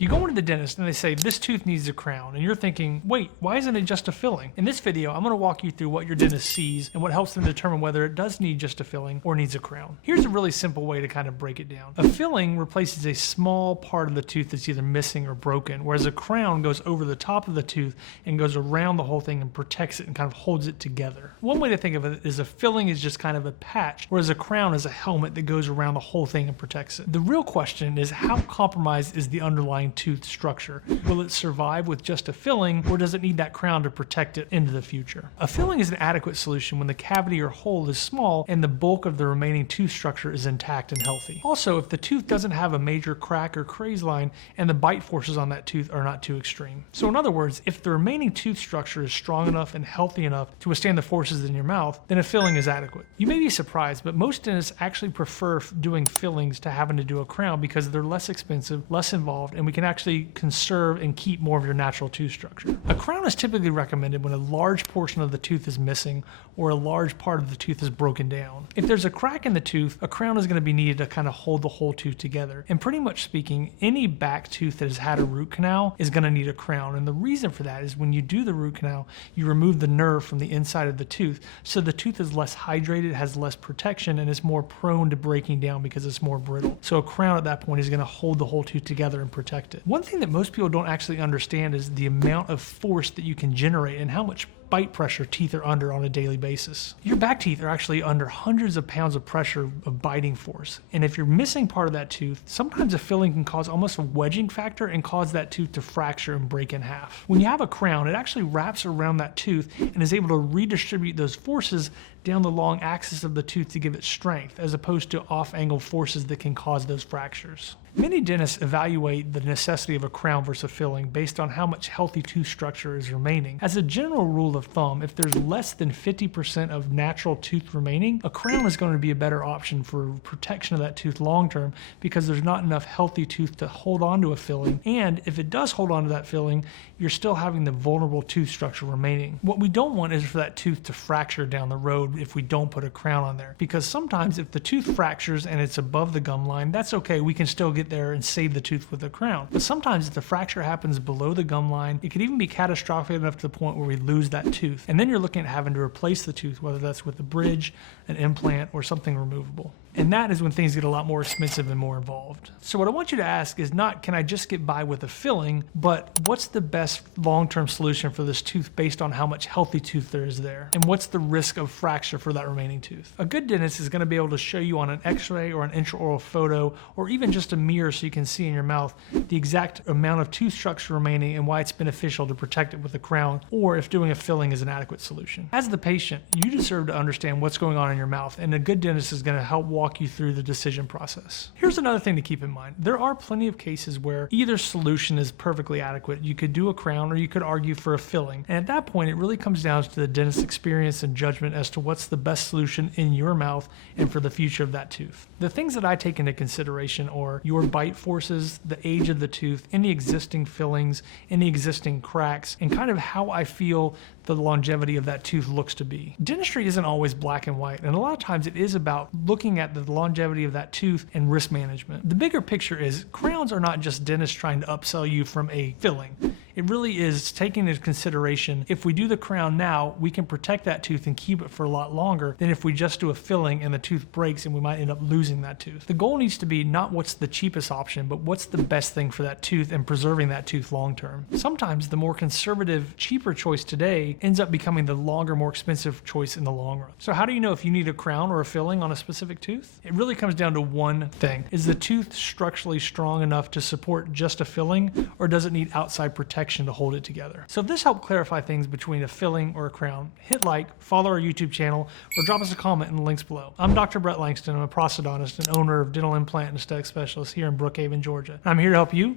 You go into the dentist and they say, this tooth needs a crown, and you're thinking, wait, why isn't it just a filling? In this video, I'm gonna walk you through what your dentist sees and what helps them determine whether it does need just a filling or needs a crown. Here's a really simple way to kind of break it down. A filling replaces a small part of the tooth that's either missing or broken, whereas a crown goes over the top of the tooth and goes around the whole thing and protects it and kind of holds it together. One way to think of it is a filling is just kind of a patch, whereas a crown is a helmet that goes around the whole thing and protects it. The real question is, how compromised is the underlying tooth structure? Will it survive with just a filling, or does it need that crown to protect it into the future? A filling is an adequate solution when the cavity or hole is small and the bulk of the remaining tooth structure is intact and healthy. Also, if the tooth doesn't have a major crack or craze line and the bite forces on that tooth are not too extreme. So in other words, if the remaining tooth structure is strong enough and healthy enough to withstand the forces in your mouth, then a filling is adequate. You may be surprised, but most dentists actually prefer doing fillings to having to do a crown because they're less expensive, less involved, and we can actually conserve and keep more of your natural tooth structure. A crown is typically recommended when a large portion of the tooth is missing or a large part of the tooth is broken down. If there's a crack in the tooth, a crown is going to be needed to kind of hold the whole tooth together. And pretty much speaking, any back tooth that has had a root canal is going to need a crown. And the reason for that is when you do the root canal, you remove the nerve from the inside of the tooth, so the tooth is less hydrated, has less protection, and is more prone to breaking down because it's more brittle. So a crown at that point is going to hold the whole tooth together and protect it. One thing that most people don't actually understand is the amount of force that you can generate and how much bite pressure teeth are under on a daily basis. Your back teeth are actually under hundreds of pounds of pressure of biting force. And if you're missing part of that tooth, sometimes a filling can cause almost a wedging factor and cause that tooth to fracture and break in half. When you have a crown, it actually wraps around that tooth and is able to redistribute those forces down the long axis of the tooth to give it strength, as opposed to off-angle forces that can cause those fractures. Many dentists evaluate the necessity of a crown versus a filling based on how much healthy tooth structure is remaining. As a general rule of thumb, if there's less than 50% of natural tooth remaining, a crown is going to be a better option for protection of that tooth long term because there's not enough healthy tooth to hold on to a filling. And if it does hold on to that filling, you're still having the vulnerable tooth structure remaining. What we don't want is for that tooth to fracture down the road if we don't put a crown on there. Because sometimes if the tooth fractures and it's above the gum line, that's okay, we can still get there and save the tooth with a crown. But sometimes if the fracture happens below the gum line, it could even be catastrophic enough to the point where we lose that tooth. And then you're looking at having to replace the tooth, whether that's with a bridge, an implant, or something removable. And that is when things get a lot more expensive and more involved. So what I want you to ask is not, can I just get by with a filling, but what's the best long-term solution for this tooth based on how much healthy tooth there is there? And what's the risk of fracture for that remaining tooth? A good dentist is going to be able to show you on an x-ray or an intraoral photo, or even just a mirror so you can see in your mouth the exact amount of tooth structure remaining and why it's beneficial to protect it with a crown, or if doing a filling is an adequate solution. As the patient, you deserve to understand what's going on in your mouth, and a good dentist is going to help walk you through the decision process. Here's another thing to keep in mind. There are plenty of cases where either solution is perfectly adequate. You could do a crown or you could argue for a filling. And at that point, it really comes down to the dentist's experience and judgment as to what's the best solution in your mouth and for the future of that tooth. The things that I take into consideration are your bite forces, the age of the tooth, any existing fillings, any existing cracks, and kind of how I feel the longevity of that tooth looks to be. Dentistry isn't always black and white, and a lot of times it is about looking at the longevity of that tooth and risk management. The bigger picture is crowns are not just dentists trying to upsell you from a filling. It really is taking into consideration, if we do the crown now, we can protect that tooth and keep it for a lot longer than if we just do a filling and the tooth breaks and we might end up losing that tooth. The goal needs to be not what's the cheapest option, but what's the best thing for that tooth and preserving that tooth long term. Sometimes the more conservative, cheaper choice today ends up becoming the longer, more expensive choice in the long run. So how do you know if you need a crown or a filling on a specific tooth? It really comes down to one thing. Is the tooth structurally strong enough to support just a filling, or does it need outside protection to hold it together? So if this helped clarify things between a filling or a crown, hit like, follow our YouTube channel, or drop us a comment in the links below. I'm Dr. Brett Langston. I'm a prosthodontist and owner of Dental Implant and Aesthetic Specialist here in Brookhaven, Georgia. I'm here to help you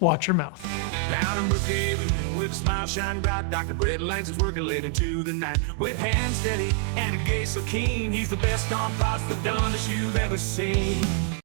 watch your mouth. Down in Brookhaven, with a smile shining bright, Dr. Brett Langston's working late into the night. With hands steady and a gaze so keen, he's the best on prosthodontist you've ever seen.